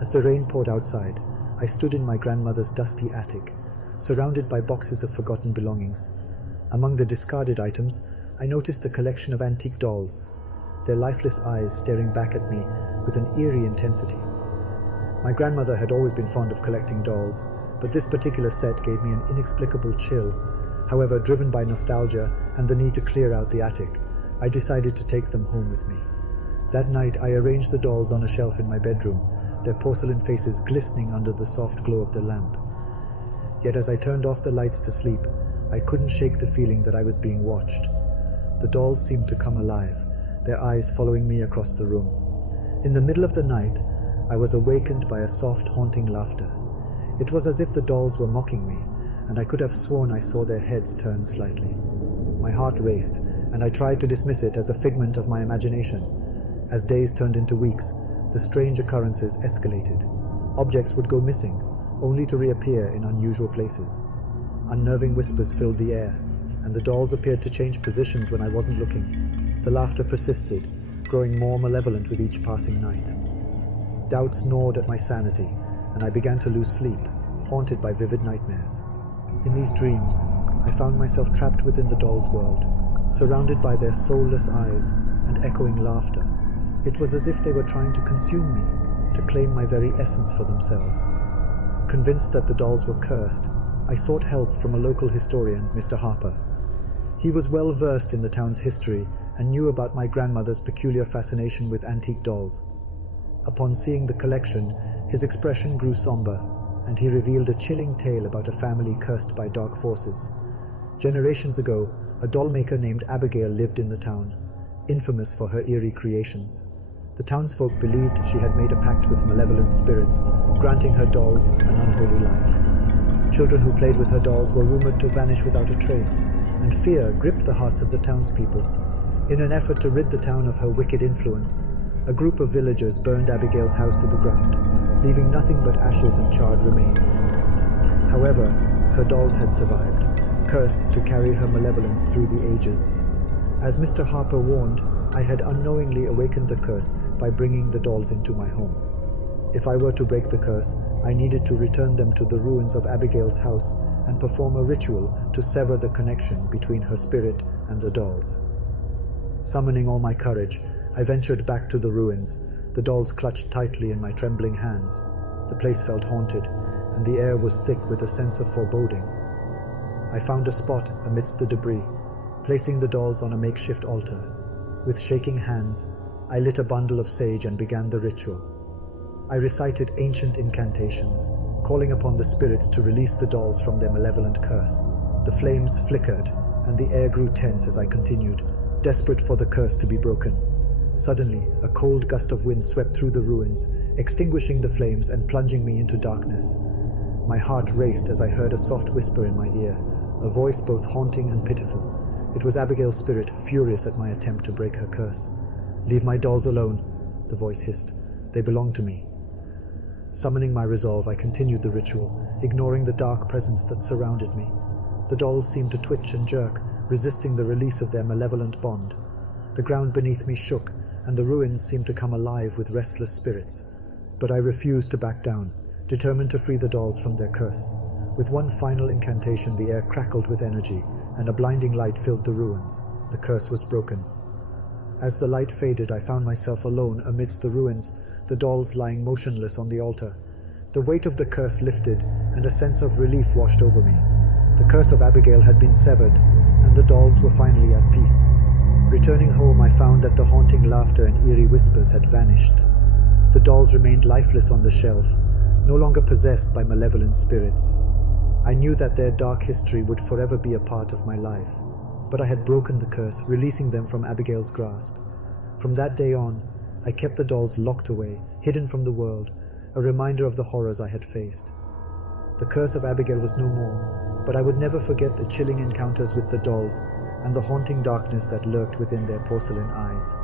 As the rain poured outside, I stood in my grandmother's dusty attic, surrounded by boxes of forgotten belongings. Among the discarded items, I noticed a collection of antique dolls, their lifeless eyes staring back at me with an eerie intensity. My grandmother had always been fond of collecting dolls, but this particular set gave me an inexplicable chill. However, driven by nostalgia and the need to clear out the attic, I decided to take them home with me. That night, I arranged the dolls on a shelf in my bedroom, their porcelain faces glistening under the soft glow of the lamp. Yet as I turned off the lights to sleep, I couldn't shake the feeling that I was being watched. The dolls seemed to come alive, their eyes following me across the room. In the middle of the night, I was awakened by a soft, haunting laughter. It was as if the dolls were mocking me, and I could have sworn I saw their heads turn slightly. My heart raced, and I tried to dismiss it as a figment of my imagination. As days turned into weeks, the strange occurrences escalated. Objects would go missing, only to reappear in unusual places. Unnerving whispers filled the air, and the dolls appeared to change positions when I wasn't looking. The laughter persisted, growing more malevolent with each passing night. Doubts gnawed at my sanity, and I began to lose sleep, haunted by vivid nightmares. In these dreams, I found myself trapped within the dolls' world, surrounded by their soulless eyes and echoing laughter. It was as if they were trying to consume me, to claim my very essence for themselves. Convinced that the dolls were cursed, I sought help from a local historian, Mr. Harper. He was well versed in the town's history and knew about my grandmother's peculiar fascination with antique dolls. Upon seeing the collection, his expression grew somber, and he revealed a chilling tale about a family cursed by dark forces. Generations ago, a dollmaker named Abigail lived in the town, infamous for her eerie creations. The townsfolk believed she had made a pact with malevolent spirits, granting her dolls an unholy life. Children who played with her dolls were rumored to vanish without a trace, and fear gripped the hearts of the townspeople. In an effort to rid the town of her wicked influence, a group of villagers burned Abigail's house to the ground, leaving nothing but ashes and charred remains. However, her dolls had survived, cursed to carry her malevolence through the ages. As Mr. Harper warned, I had unknowingly awakened the curse by bringing the dolls into my home. If I were to break the curse, I needed to return them to the ruins of Abigail's house and perform a ritual to sever the connection between her spirit and the dolls. Summoning all my courage, I ventured back to the ruins, the dolls clutched tightly in my trembling hands. The place felt haunted, and the air was thick with a sense of foreboding. I found a spot amidst the debris, placing the dolls on a makeshift altar. With shaking hands, I lit a bundle of sage and began the ritual. I recited ancient incantations, calling upon the spirits to release the dolls from their malevolent curse. The flames flickered, and the air grew tense as I continued, desperate for the curse to be broken. Suddenly, a cold gust of wind swept through the ruins, extinguishing the flames and plunging me into darkness. My heart raced as I heard a soft whisper in my ear, a voice both haunting and pitiful. It was Abigail's spirit, furious at my attempt to break her curse. "Leave my dolls alone," the voice hissed. "They belong to me." Summoning my resolve, I continued the ritual, ignoring the dark presence that surrounded me. The dolls seemed to twitch and jerk, resisting the release of their malevolent bond. The ground beneath me shook, and the ruins seemed to come alive with restless spirits. But I refused to back down, determined to free the dolls from their curse. With one final incantation, the air crackled with energy, and a blinding light filled the ruins. The curse was broken. As the light faded, I found myself alone amidst the ruins, the dolls lying motionless on the altar. The weight of the curse lifted, and a sense of relief washed over me. The curse of Abigail had been severed, and the dolls were finally at peace. Returning home, I found that the haunting laughter and eerie whispers had vanished. The dolls remained lifeless on the shelf, no longer possessed by malevolent spirits. I knew that their dark history would forever be a part of my life, but I had broken the curse, releasing them from Abigail's grasp. From that day on, I kept the dolls locked away, hidden from the world, a reminder of the horrors I had faced. The curse of Abigail was no more, but I would never forget the chilling encounters with the dolls and the haunting darkness that lurked within their porcelain eyes.